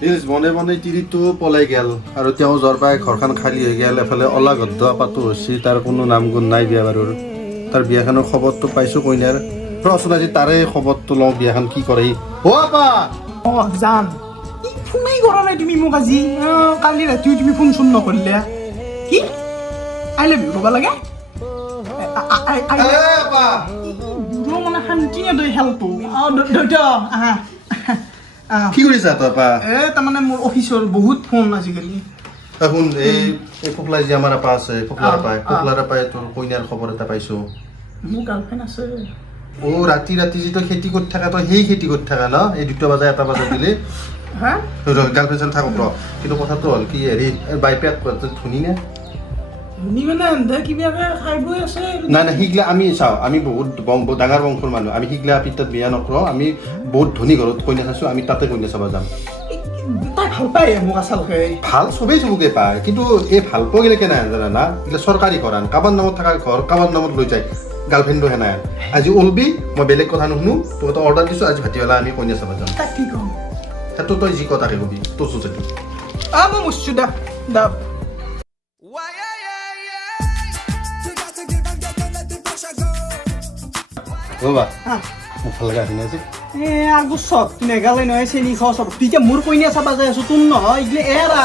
নিজ মনে মনে তিৰিটো পলাই গেল আৰু তেওঁ জ্বৰ পাই ঘৰখন খালী হৈ গেল এফালে অলা গদ্ধ পাতো হৈছি তাৰ কোনো নাম গুণ নাই বিয়া বাৰুৰ তাৰ বিয়াখনৰ খবৰটো পাইছোঁ কইনাৰ ৰচোন আজি তাৰে খবৰটো লওঁ বিয়াখন কি কৰে অ' আপা জান ফোনেই কৰা নাই তুমি মোক আজি কালি ৰাতিও তুমি ফোন চোন নকৰিলে কি আই লাভ ইউ ক'ব লাগে মানে শান্তি নেদৈ খেলটো আহা কি কৰিছা তই আপা তাৰমানে মোৰ অফিচৰ বহুত ফোন আজিকালি শুন এই ফকলাই যে আমাৰ আপা আছে ফকলাৰ আপাই তোৰ কইনাৰ খবৰ এটা পাইছোঁ মোৰ গাৰ্লফ্ৰেণ্ড আছে ৰাতি যিটো খেতি কৰি থাকা তই সেই খেতি কৰি থাকা ন এই 2টা বজা 1টা বজাত দিলে হা গাৰ্লফ্ৰেণ্ড থাকক ৰ কিন্তু কথাটো হ'ল কি হেৰি বাইপেট ধুনী নে শুনি মানে আন্ধা কিবাকে খাই বৈ আছে নাই সিগলা আমি চাওঁ আমি বহুত ডাঙৰ বংশৰ মানুহ আমি সিগলা পিতাত বিয়া নকৰোঁ আমি বহুত ধনী ঘৰত কইনা চাইছোঁ আমি তাতে কইনা চাব যাম তাই ভাল পায় মোক আচলতে ভাল চবেই চবকে পায় কিন্তু এই ভাল পোৱা গেলে কেনে জানা না এইগিলা চৰকাৰী ঘৰ কাৰোবাৰ নামত থকা ঘৰ কাৰোবাৰ নামত লৈ যায় গাৰ্লফ্ৰেণ্ডো সেনাই আজি ওলবি মই বেলেগ কথা নুশুনো তোক এটা অৰ্ডাৰ দিছোঁ আজি ভাটিবেলা আমি কইনা চাব যাম তাক কি ক'ম সেইটো তই যি কথাকে কবি তোৰ যদি মই মুছছোঁ দা ৰ'বা মোক ভাল লগা আহি আছে আগৰ চব মেঘালয় নহয় চেনি খোৱা চব তেতিয়া মোৰ কইনা চাবা যাই আছো তোৰ নহয় এইগিলা এৰা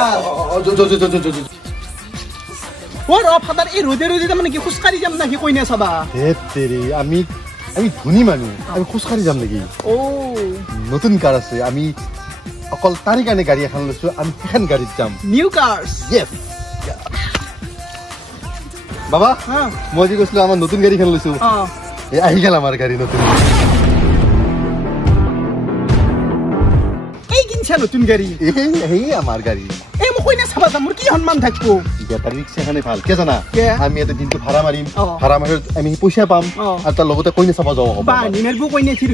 ফাদাৰ এই ৰ'দে তাৰমানে কি খোজকাঢ়ি যাম নাকি কইনা চাবা আমি ধনী মানুহ আমি খোজকাঢ়ি যাম নেকি নতুন কাৰ আছে আমি অকল তাৰি কাৰণে গাড়ী এখন লৈছোঁ আমি সেইখন গাড়ীত যাম নিউ কাৰ্ছ য়েছ বাবা মই যি কৈছিলোঁ আমাৰ নতুন গাড়ীখন লৈছোঁ আহি গেল আমাৰ গাড়ী নতুন এই কিনছা নতুন গাড়ী এই আমাৰ গাড়ী এই মই কইনা চাবা যাম মোৰ কি সন্মান থাকিব বেটাৰী ৰিক্সাখনে ভাল কিয় জানা আমি এটা দিনটো ভাড়া মাৰিম অ। ভাড়া মাৰি আমি পইচা পাম অ। আৰু তাৰ লগতে কইনা চাব যাওঁ হ'ব বা নিমেলবো কইনা থিৰ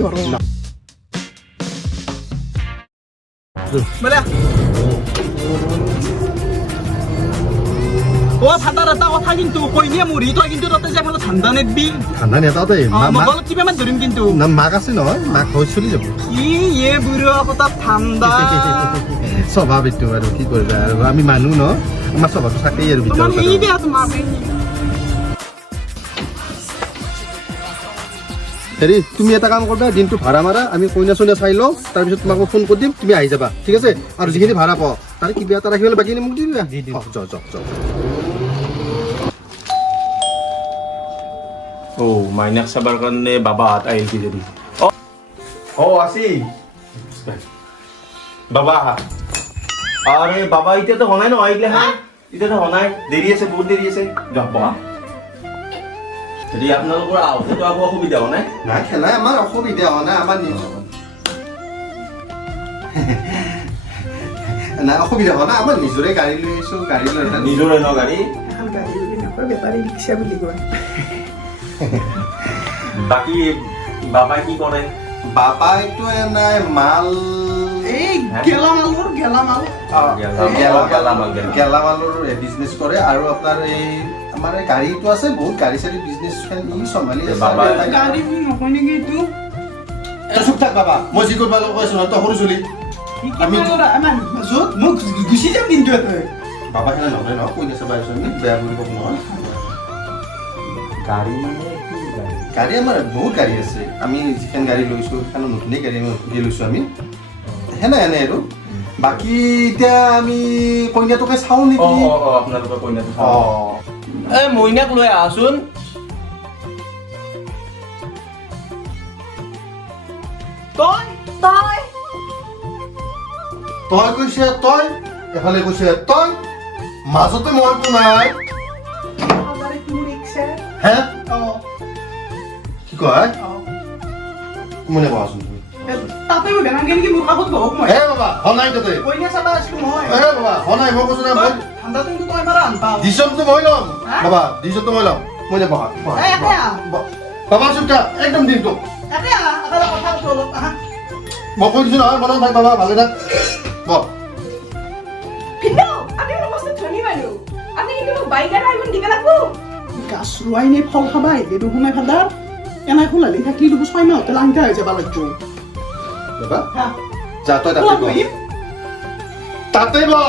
ঘৰ ফাদাৰ এটা কথা কিন্তু কইনা মুৰি তই কিন্তু তাতে যাই পেলাই ঠাণ্ডা নেদবি ঠাণ্ডা নেতাতে মোবাইলত কিবা মান ধৰিম কিন্তু মাক আছে নহয় মাক হৈ চলি যাব বুঢ়া পতাত ঠাণ্ডা স্বভাৱ এইটো আৰু কি কৰিবা আৰু আমি মানুহ ন আমাৰ স্বভাৱটো থাকেই আৰু তোমাৰ ভিতৰত এই বেয়া তোমাৰ হেৰি তুমি এটা কাম কৰিবা দিনটো ভাড়া মাৰা আমি কইনা চইনা চাই লওঁ তাৰপিছত তোমাক মই ফোন কৰি দিম তুমি আহি যাবা ঠিক আছে আৰু যিখিনি ভাড়া পাওঁ তাৰ কিবা এটা ৰাখিবলৈ বাকীখিনি মোক দি দিবা যাওক মাইনাক চাবৰ কাৰণে বাবাহঁত আহিল কিজানি আছে বাবা আৰে বাবা এতিয়াতো হনাই নহয় এইগিলা হা এতিয়াতো হনাই দেৰি আছে বহুত দেৰি আছে যাব যদি আপোনালোকৰ আহোঁতেতো আকৌ অসুবিধা হোৱা নাই নাই খেলাই আমাৰ অসুবিধা হোৱা নাই আমাৰ নাই অসুবিধা হোৱা নাই আমাৰ নিজৰে গাড়ী লৈ আহিছোঁ গাড়ী লৈ নিজৰে ন গাড়ী বেটাৰী ৰিক্সা বুলি কয় বাকী বাবাই কি কৰে বাবাইতো নাই মাল এই গেলামালৰ গেলামালৰ বিজনেছ কৰে আৰু আপোনাৰ এই আমাৰ গাড়ীটো আছে বহুত গাড়ী চাড়ী বিজনেছ চম্ভালি গাড়ী বুলি নকয় নেকি এইটো চুপ থাক বাবা মই যি কৰিব কৈছোঁ নহয় তই সৰু চলি মোক গুচি যাম কিন্তু বাবা সেনে নকৰে নহয় কৈ আছে বাইছ বেয়া কৰিব নহয় গাড়ী আমাৰ বহুত গাড়ী আছে আমি যিখন গাড়ী লৈছোঁ সেইখন নতুনেই গাড়ী উঠি লৈছোঁ আমি সেনে আৰু বাকী এতিয়া আমি কইনাটোকে চাওঁ নেকি আপোনালোকৰ কইনাটো মইনাক লৈ আহচোন তই কৈছে তই এফালে কৈছে তই মাজতে মইতো নাই হে কি কয় মনে কোৱাচোন তুমি তাতে মই বেনাকে নেকি মোৰ কাষত বহক মই হে বাবা হনাই তাতে কইনা চাবা আছিলো মই হে বাবা হনাই মই কৈছোঁ না মই ঠাণ্ডাটো কিন্তু তই মাৰা আনপাও ডিচিশ্যনটো মই ল'ম বাবা ডিচিশ্যনটো মই ল'ম মই নে বহা বাবা চুপটা একদম দিনটো কথা অলপ আহা মই কৈ দিছোঁ নহয় মনত থাক বাবা ভালে থাক বহ গাছ ৰোৱাই নে ফল খাবা আহিলে দেখোন নাই ফাদাৰ এনাই খোলালি থাকলি দেখোন 6 মাহতে লাংকা হৈ যাবা লাগিব বাবা যা তই তাতে বহ তাতে বা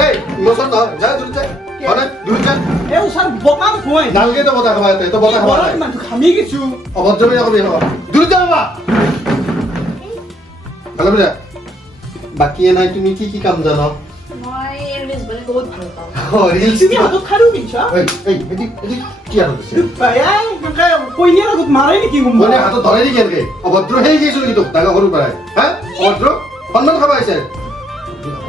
এই ইমোশন নহয় যা দূর যা মানে দূর যা এ ওসার বকাম কই নালগে তো বতা খাবা তো বতা খাবা নাই মানুষ খামি কিছু অভদ্রমি নকবি হবা দূর যা বাবা ভালো বুঝা বাকি নাই তুমি কি কাম জানো মই ৰিলছ বনাই বহুত ভাল পাওঁ ও ৰিলস তুমি হাতত খাৰু কিনছা এই এদি কি আৰ হচ্ছে বায়াই কইনিয়াৰ আগত মাৰাই নেকি গম মানে হাতত ধরে দি কেনকে অভদ্র হেই গেছিল কি তো টাকা সরু পায় হ্যাঁ অভদ্র সন্মান খাবা আইছে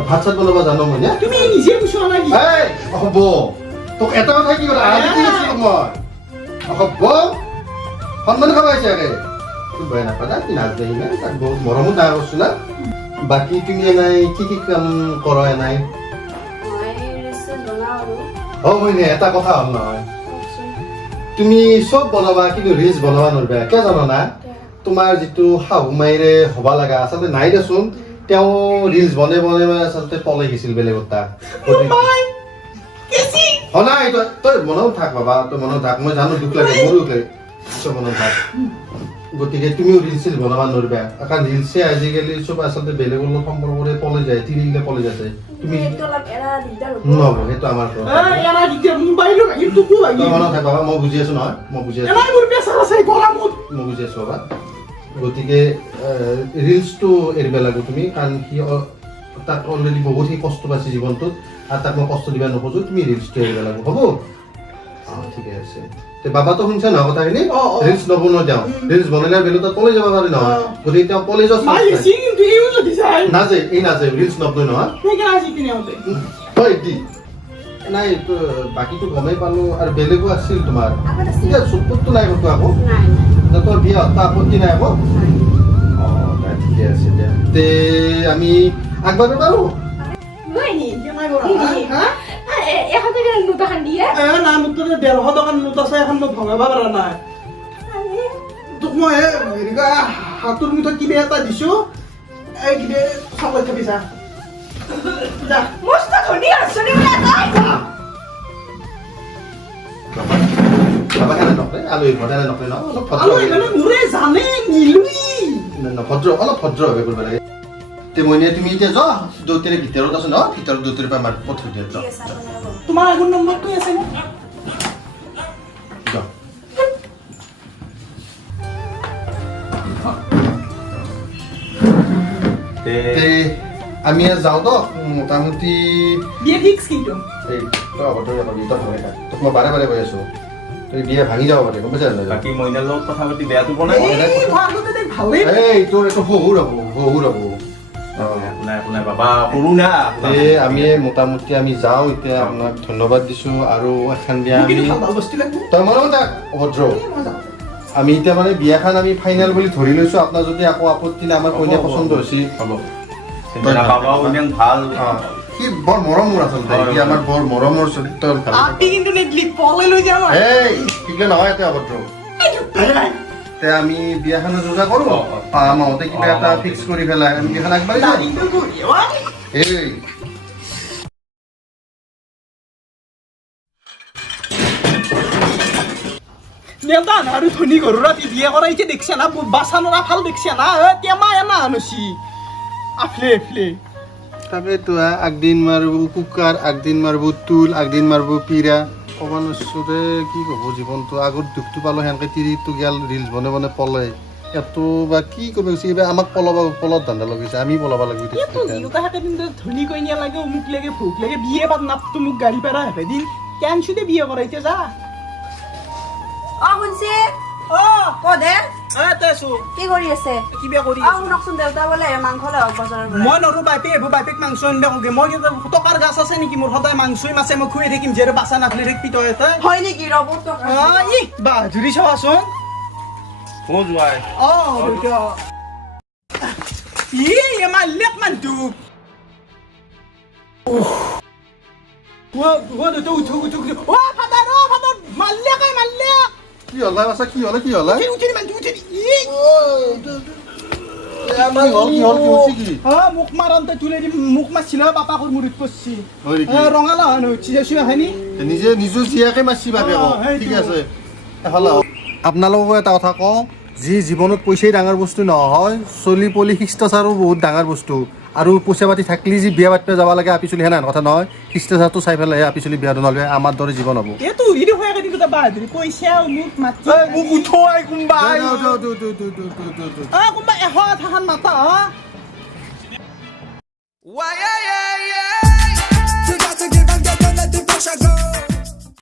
ভাত চাত বনাবা জানো মই না তুমি নিজে বুঝা নাই এই হব তোক এটা কথা কি কথা আজি কি আছিল মই হব সন্মান খাবা আইছে আগে তুই বয় না পাদা কি নাচ দেই না তাক বহুত মৰমো দা কৰছ না বাকি তুমি নাই কি কাম কৰো নাই মই ৰিলছ বনাওঁ আৰু ও মই নে এটা কথা হল নহয় কওকচোন তুমি সব বনাবা কিন্তু রিলস বনাবা নৰবা কে জানো না তোমাৰ যিটো শাহু মাইৰে হবা লাগা আচলতে নাই দেচোন তেওঁ ৰিলস বনে আচলতে পলাই গেছিল বেলেগত তাক মাই কেছি নাই তই মনত থাক বাবা তই মনত থাক মই জানো দুখ লাগে মোৰো দুখ লাগে চব মনত থাক গতিকে তুমিও ৰিলস বনাবা নৰবা কাৰণ ৰিলসে আজিকালি চব আচলতে বেলেগৰ লগত সম্পৰ্কৰে পলাই যায় তিৰিলে পলাই যায় তুমি এইটো অলপ এৰা দিগদাৰ হ'ব নহ'ব সেইটো আমাৰ এৰা দিতে মোবাইলৰ বাহিৰ টুকু তই লাগি মনত থাক বাবা মই বুজি আছো নহয় মই বুজি আছো এলাই মোৰ পেছাৰ আছে গৰমত মই বুজি আছো বাবা গতিকে ৰিলছটো এৰিব লাগিব তুমি কাৰণ সি তাক অলৰেডি বহুত সি কষ্ট পাইছে জীৱনটোত আৰু তাক মই কষ্ট দিব নোখোজো তুমি ৰিলছটো এৰিব লাগিব হ'ব ঠিকে আছে তে বাবাতো শুনছে নহয় কথাখিনি ৰিলছ নবনাও যাওঁ ৰিলছ বনালে বেলেগ তাত পলাই যাব পাৰি নহয় গতিকে তেওঁ পলাই যোৱা মাই এছি কিন্তু এই যদি যায় নাজে ৰিলছ নবনাই নহয় সেইকাৰণে আজি কিনে আউতে তই দি নাই বাকীটো গমেই পালো আৰু বেলেগো আছিল তোমাৰ আগত আছিল এতিয়া চুটপুটটো নাই ক'তো আকৌ নাই নাই তোৰ বিয়া হতা আপত্তি নাই আকৌ নাই ঠিকে আছে দিয়া তে আমি আগবাঢ়িব পাৰো মই নি কেমাই কৰা হা এখন থেকে নোট এখন দিয়ে না মোক তো 150 টকাৰ নোট আছে এখন মই ভঙাব পৰা নাই তোক মই হেৰি হাতৰ মুঠত কিবা এটা দিছো এই কিবা চাবলৈ থাকি যা যা মস্ত ধনী আছো নি বোলে তই বাবা কেনে নকৰে আলহী ঘৰতে নকৰে ন অলপ ভদ্ৰ আৰু এইফালে মোৰে জানে নিলুই অলপ ভদ্ৰ ভাৱে কৰিব লাগে তে মইনে তুমি এতিয়া যোৱা দৌতিৰে ভিতৰত আছে ন ভিতৰত দৌতিৰে পৰা মাৰ পঠাই দিয়া যোৱা তোমাৰ আগৰ নম্বৰটো আছে ন যোৱা তে আমি যাওঁ তো মোটামুটি বিয়ে ফিক্স কিন্তু এই তই অভদ্ৰ নকৰিবি তই ভালে থাক তোক মই বাৰে বাৰে কৈ আছো তই বিয়া ভাঙি যাব পাৰে গম পাইছা নাই বাকী মইনাৰ লগত কথা পাতি বেয়াটো পোৱা নাই এই ভাগতে দেখ ভালেই এই তোৰ এইটো শহুৰ হ'ব একো নাই বাবা সৰু না আমি মোটামুটি আমি যাওঁ এতিয়া আপোনাক ধন্যবাদ দিছো আৰু এখন বিয়া আমি কিন্তু ভাল বস্তু লাগিব তই মনত থাক অভদ্ৰ আমি এতিয়া মানে বিয়াখন আমি ফাইনেল বুলি ধৰি লৈছো আপোনাৰ যদি আকৌ আপত্তি নাই আমাৰ কইনা পচন্দ হৈছে হ'ব বাবাও ইমান ভাল সি বৰ মৰমৰ আচলতে সি আমাৰ বৰ মৰমৰ চৰিত্ৰ ভাল আপি কিন্তু নেটলি পলে লৈ যাও এই ঠিকে নহয় এতিয়া অভদ্ৰ তে আমি বিয়াখনৰ যোজা কৰো মাহতে কিবা এটা ফিক্স কৰি পেলাই আমি বিয়াখন আগবাঢ়ি যাওঁ এই নেতা আৰু ধনী ঘৰৰ ৰাতি বিয়ে কৰাইছে দেখছে না বাচা নৰা ভাল দেখছে না কেমা এনা আনছি আফলে তাকেতো আগদিন মাৰবো কুকাৰ আগদিন মাৰবো তুল আগদিন মাৰবো পিৰা অকমান ওচৰতে কি ক'ব জীৱনটো আগত দুখটো পালো সেনেকে তিৰিটো গেল ৰিলছ বনে পলে এত বা কি কৰিব গৈছে এইবাৰ আমাক পলত ধান্দা লগাইছে আমি পলাব লাগিব ধনী কইনিয়া লাগে অমুক লাগে ভোক লাগে বিয়ে পাত নাপতো মোক গাড়ী পেৰা হেঁপে দিন কেনচুতে বিয়ে কৰাইছে যা অ শুনছি অ কদে তেছো কি কৰি আছে কিবা কৰি অ শুনকচোন দেউতা বোলে মাংস লৈ হওক বজাৰৰ পৰা মই নৰো বাইপেক মাংস আনিব কগে মই টকাৰ গাছ আছে নেকি মোৰ সদায় মাংসই মাছে মই খুৱাই থাকিম যিহেতু বাচা নাখলি থাকিবি তই হয় নেকি ৰবট ই বা জুৰি চাৱাচোন কোন যোৱাই অ ই এমা লেক মানটো ফাদাৰ মাল্লেক কি হলা বাছা কি হলা উঠি মানটো উঠি মোক মাৰন্তে তুলে দি মোক মাৰছিল পাপাকৰ মুৰিত পৰছি ৰঙালা হয় উঠি যাইছো হয়নি নিজে জীয়াকে মাৰছি বাবে ঠিক আছে আপোনালোকক এটা কথা কওঁ যি জীৱনত পইচাই ডাঙৰ বস্তু নহয় চলি পলি শিষ্টাচাৰো বহুত ডাঙৰ বস্তু আৰু পইচা পাতি থাকিলে যি বিয়া পাতিব যাব লাগে আপি চলি সেনেহেন কথা নহয় শিষ্টাচাৰটো চাই পেলাইহে আপি চলি বিয়াটো নহ'লে আমাৰ দৰে জীৱন হ'ব এ তুই দেখো একে দিনটা বাহাদুৰি পয়সা মুখ মাতি মোক উঠোৱাই কোনবাই কোনবা এশ থাকান মাতা Why